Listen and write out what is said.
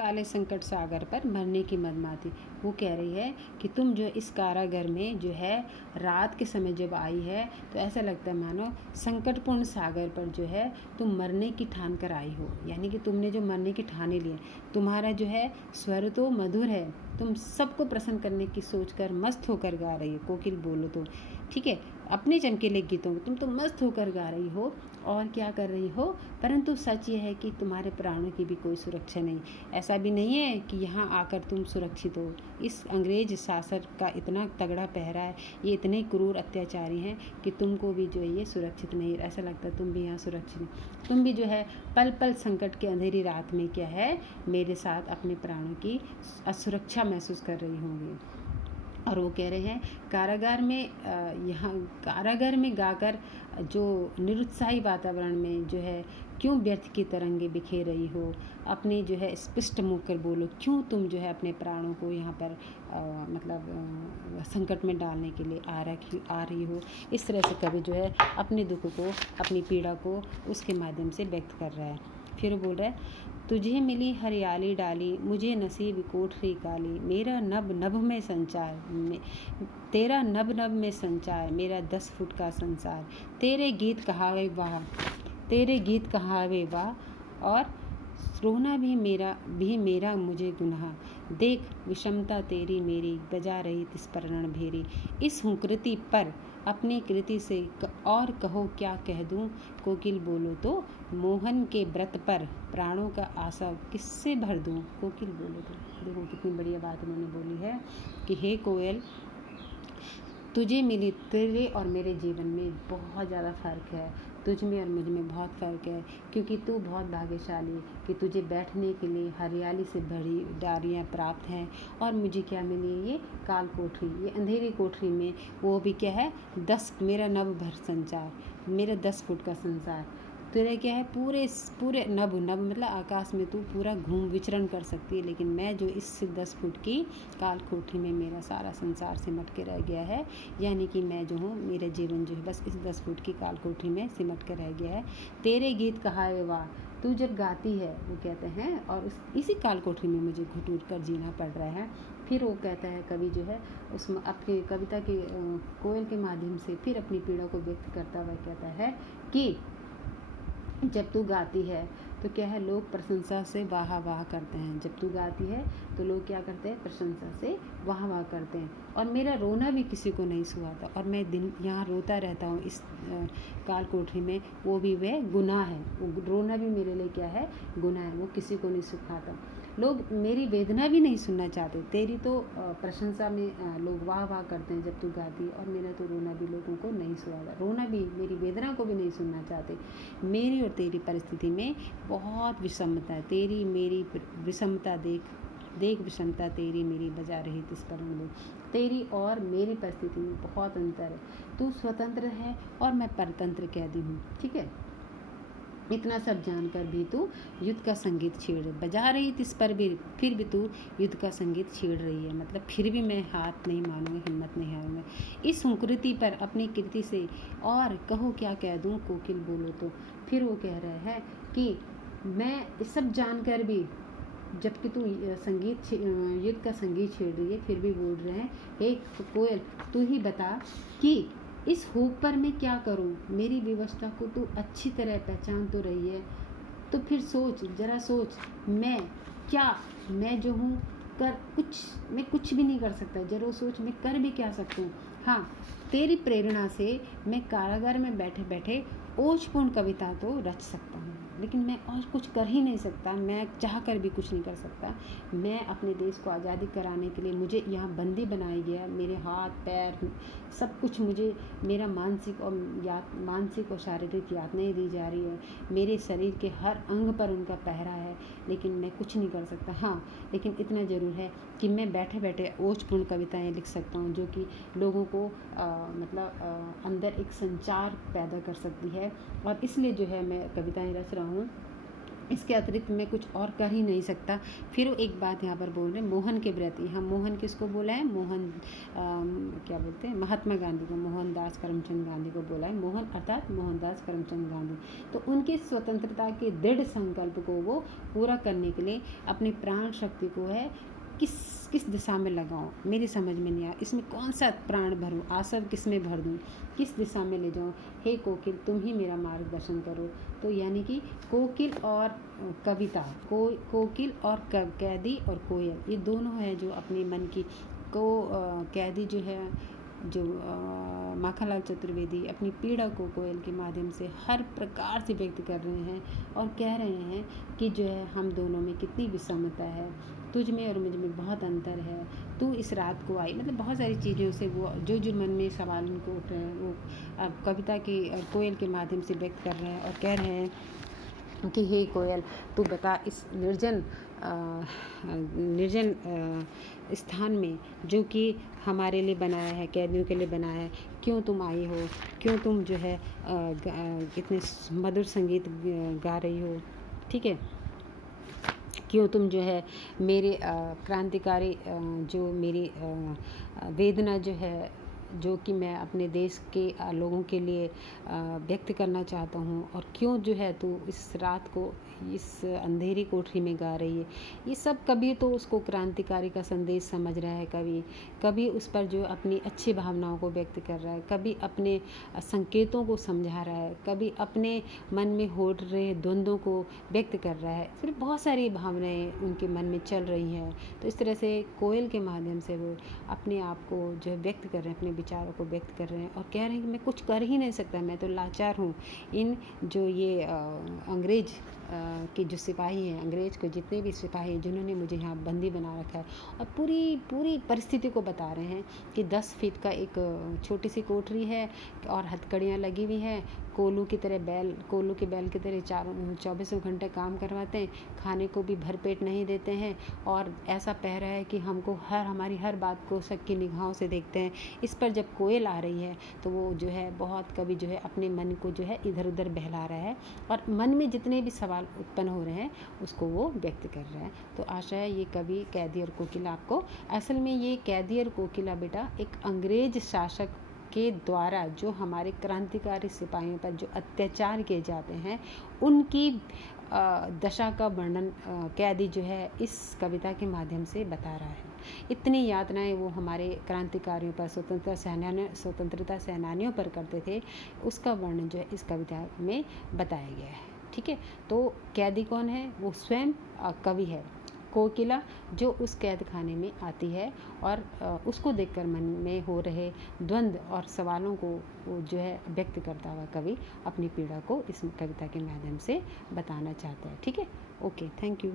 काले संकट सागर पर मरने की मदमाती। वो कह रही है कि तुम जो इस कारागार में जो है रात के समय जब आई है तो ऐसा लगता है मानो संकटपूर्ण सागर पर जो है तुम मरने की ठान कर आई हो, यानी कि तुमने जो मरने की ठाने लिए। तुम्हारा जो है स्वर तो मधुर है, तुम सबको प्रसन्न करने की सोचकर मस्त होकर गा रही हो। कोकिल बोलो तो ठीक है, अपने चमकीले गीतों तुम तो मस्त होकर गा रही हो और क्या कर रही हो, परंतु सच ये है कि तुम्हारे प्राणों की भी कोई सुरक्षा नहीं। ऐसा भी नहीं है कि यहाँ आकर तुम सुरक्षित हो। इस अंग्रेज शासक का इतना तगड़ा पहरा है, ये इतने क्रूर अत्याचारी हैं कि तुमको भी जो है ये सुरक्षित नहीं। ऐसा लगता है तुम भी यहाँ सुरक्षित नहीं। तुम भी जो है पल पल संकट के अंधेरी रात में क्या है मेरे साथ अपने प्राणों की असुरक्षा महसूस कर रही होंगी। और वो कह रहे हैं कारागार में गाकर जो निरुत्साही वातावरण में जो है क्यों व्यर्थ की तरंगे बिखेर रही हो। अपने जो है स्पष्ट मुँह कर बोलो, क्यों तुम जो है अपने प्राणों को यहाँ पर संकट में डालने के लिए आ रही हो। इस तरह से कवि जो है अपने दुख को, अपनी पीड़ा को उसके माध्यम से व्यक्त कर रहा है। फिर बोल रहा है, तुझे मिली हरियाली डाली, मुझे नसीब कोठरी काली, मेरा नभ नभ में संचार तेरा नभ नभ में संचार, मेरा 10 फुट का संसार। तेरे गीत कहावे वाह, और रोना भी मेरा मुझे गुनाह। देख विषमता तेरी मेरी, बजा रही तिस पर रण भेरी। इस हूँ कृति पर अपनी कृति से और कहो क्या कह दूँ। कोकिल बोलो तो मोहन के व्रत पर प्राणों का आशा किससे भर दूँ। कोकिल बोलो तो देखो कितनी बढ़िया बात उन्होंने बोली है कि हे कोयल, तुझे मिली, तेरे और मेरे जीवन में बहुत ज़्यादा फ़र्क है। तुझ में और मुझ में बहुत फ़र्क है, क्योंकि तू बहुत भाग्यशाली कि तुझे बैठने के लिए हरियाली से भरी डालियाँ प्राप्त हैं, और मुझे क्या मिली, ये काल कोठरी, ये अंधेरी कोठरी में वो भी क्या है मेरा नभ भर संचार, मेरा 10 फुट का संसार। तेरा क्या है पूरे नभ मतलब आकाश में तू पूरा घूम विचरण कर सकती है, लेकिन मैं जो इस 10 फुट की काल कोठरी में मेरा सारा संसार सिमट के रह गया है। यानी कि मैं जो हूँ, मेरा जीवन जो है बस इस 10 फुट की काल कोठरी में सिमट के रह गया है। तेरे गीत कहावे वाह, तू जब गाती है, वो कहते हैं, और इसी काल कोठरी में मुझे घुटूर कर जीना पड़ रहा है। फिर वो कहता है कवि जो है उसमें अपनी कविता के कोयल के माध्यम से फिर अपनी पीड़ा को व्यक्त करता हुआ कहता है कि जब तू गाती है तो क्या है, लोग प्रशंसा से वाह वाह करते हैं। जब तू गाती है तो लोग क्या करते हैं, प्रशंसा से वाह वाह करते हैं। और मेरा रोना भी किसी को नहीं सुहाता, और मैं दिन यहाँ रोता रहता हूँ इस काल कोठरी में, वो भी वह गुनाह है। वो रोना भी मेरे लिए क्या है, गुनाह है, वो किसी को नहीं सुखाता। लोग मेरी वेदना भी नहीं सुनना चाहते। तेरी तो प्रशंसा में लोग वाह वाह करते हैं जब तू गाती, और मेरा तो रोना भी लोगों को नहीं सुहाता। रोना भी, मेरी वेदना को भी नहीं सुनना चाहते। मेरी और तेरी परिस्थिति में बहुत विषमता है। तेरी मेरी विषमता देख विषमता तेरी मेरी, बजा रही तिस पर रण। तेरी और मेरी परिस्थिति में बहुत अंतर है। तू स्वतंत्र है और मैं परतंत्र कैदी हूँ। ठीक है, इतना सब जानकर भी तू युद्ध का संगीत छेड़ बजा रही थी, इस पर भी फिर भी तू युद्ध का संगीत छेड़ रही है। मतलब फिर भी मैं हाथ नहीं मानूंगा, हिम्मत नहीं हारूंगा इस संकृति पर अपनी कृति से, और कहो क्या कह दूं। कोकिल बोलो तो फिर वो कह रहा है कि मैं सब जानकर भी, जबकि तू युद्ध का संगीत छेड़ रही है, फिर भी बोल रहे हैं, हे कोयल तू ही बता कि इस होप पर मैं क्या करूं। मेरी व्यवस्था को तू अच्छी तरह पहचान तो रही है, तो फिर सोच, जरा सोच, मैं जो हूँ मैं कुछ भी नहीं कर सकता। जरा सोच, मैं कर भी क्या सकता हूँ। हाँ, तेरी प्रेरणा से मैं कारागार में बैठे बैठे ओजपूर्ण कविता तो रच सकता हूँ, लेकिन मैं और कुछ कर ही नहीं सकता। मैं चाह कर भी कुछ नहीं कर सकता। मैं अपने देश को आज़ादी कराने के लिए मुझे यहाँ बंदी बनाया गया। मेरे हाथ पैर सब कुछ मुझे, मेरा मानसिक और शारीरिक यातनाएं दी जा रही है। मेरे शरीर के हर अंग पर उनका पहरा है, लेकिन मैं कुछ नहीं कर सकता। हाँ, लेकिन इतना ज़रूर है कि मैं बैठे बैठे ओजपूर्ण कविताएँ लिख सकता हूँ, जो कि लोगों को अंदर एक संचार पैदा कर सकती है। और इसलिए जो है मैं कविताएं रच रहा हूँ। इसके अतिरिक्त मैं कुछ और कर ही नहीं सकता। फिर वो एक बात यहाँ पर बोल रहे हैं, मोहन के प्रति। हम मोहन किसको बोला है? मोहन क्या बोलते हैं, महात्मा गांधी को, मोहनदास करमचंद गांधी को बोला है। मोहन अर्थात मोहनदास करमचंद गांधी। तो उनकी स्वतंत्रता के दृढ़ संकल्प को वो पूरा करने के लिए अपनी प्राण शक्ति को है किस दिशा में लगाऊं, मेरी समझ में नहीं आया। इसमें कौन सा प्राण भरूं, आसव किस में भर दूं, किस दिशा में ले जाऊं? हे कोकिल, तुम ही मेरा मार्गदर्शन करो। तो यानी कि कोकिल और कविता, कोकिल और कैदी और कोयल, ये दोनों है जो अपने मन की कैदी जो है, जो माखनलाल चतुर्वेदी अपनी पीड़ा को कोयल के माध्यम से हर प्रकार से व्यक्त कर रहे हैं और कह रहे हैं कि जो है हम दोनों में कितनी विषमता है, तुझ में और मुझ में बहुत अंतर है, तू इस रात को आई। मतलब बहुत सारी चीज़ों से वो जो मन में सवाल उनको उठ रहे हैं वो अब कविता के और कोयल के माध्यम से व्यक्त कर रहे हैं और कह रहे हैं कि हे कोयल, तू बता इस निर्जन स्थान में जो कि हमारे लिए बनाया है, कैदियों के लिए बनाया है, क्यों तुम आई हो? क्यों तुम जो है इतने मधुर संगीत गा रही हो? ठीक है, क्यों तुम जो है मेरे क्रांतिकारी जो मेरी वेदना जो है, जो कि मैं अपने देश के लोगों के लिए व्यक्त करना चाहता हूँ, और क्यों जो है तू इस रात को इस अंधेरी कोठरी में गा रही है। ये सब कभी तो उसको क्रांतिकारी का संदेश समझ रहा है, कभी उस पर जो अपनी अच्छी भावनाओं को व्यक्त कर रहा है, कभी अपने संकेतों को समझा रहा है, कभी अपने मन में हो रहे द्वंद्वों को व्यक्त कर रहा है। फिर बहुत सारी भावनाएं उनके मन में चल रही हैं। तो इस तरह से कोयल के माध्यम से वो अपने आप को जो है व्यक्त कर रहे हैं, अपने विचारों को व्यक्त कर रहे हैं और कह रहे हैं कि मैं कुछ कर ही नहीं सकता, मैं तो लाचार हूँ। इन जो ये अंग्रेज के जो सिपाही हैं, अंग्रेज को जितने भी सिपाही हैं जिन्होंने मुझे यहाँ बंदी बना रखा है, और पूरी परिस्थिति को बता रहे हैं कि 10 फीट का एक छोटी सी कोठरी है और हथकड़ियाँ लगी हुई हैं, कोल्लू के बैल की तरह 24 घंटे काम करवाते हैं, खाने को भी भरपेट नहीं देते हैं, और ऐसा पहरा है कि हमको हमारी हर बात को शक की निगाहों से देखते हैं। इस पर जब कोयल आ रही है तो वो जो है बहुत कभी जो है अपने मन को जो है इधर उधर बहला रहा है और मन में जितने भी सवाल उत्पन्न हो रहे हैं उसको वो व्यक्त कर रहा है। तो आशा है ये कवि कैदी और कोकिला आपको, असल में ये कैदी और कोकिला बेटा एक अंग्रेज शासक के द्वारा जो हमारे क्रांतिकारी सिपाहियों पर जो अत्याचार किए जाते हैं उनकी दशा का वर्णन कैदी जो है इस कविता के माध्यम से बता रहा है। इतनी यातनाएं वो हमारे क्रांतिकारियों पर, स्वतंत्रता सेनानियों पर करते थे, उसका वर्णन जो है इस कविता में बताया गया है। ठीक है, तो कैदी कौन है? वो स्वयं कवि है। कोकिला जो उस कैद खाने में आती है और उसको देखकर मन में हो रहे द्वंद्व और सवालों को जो है व्यक्त करता हुआ कवि अपनी पीड़ा को इस कविता के माध्यम से बताना चाहता है। ठीक है, ओके, थैंक यू।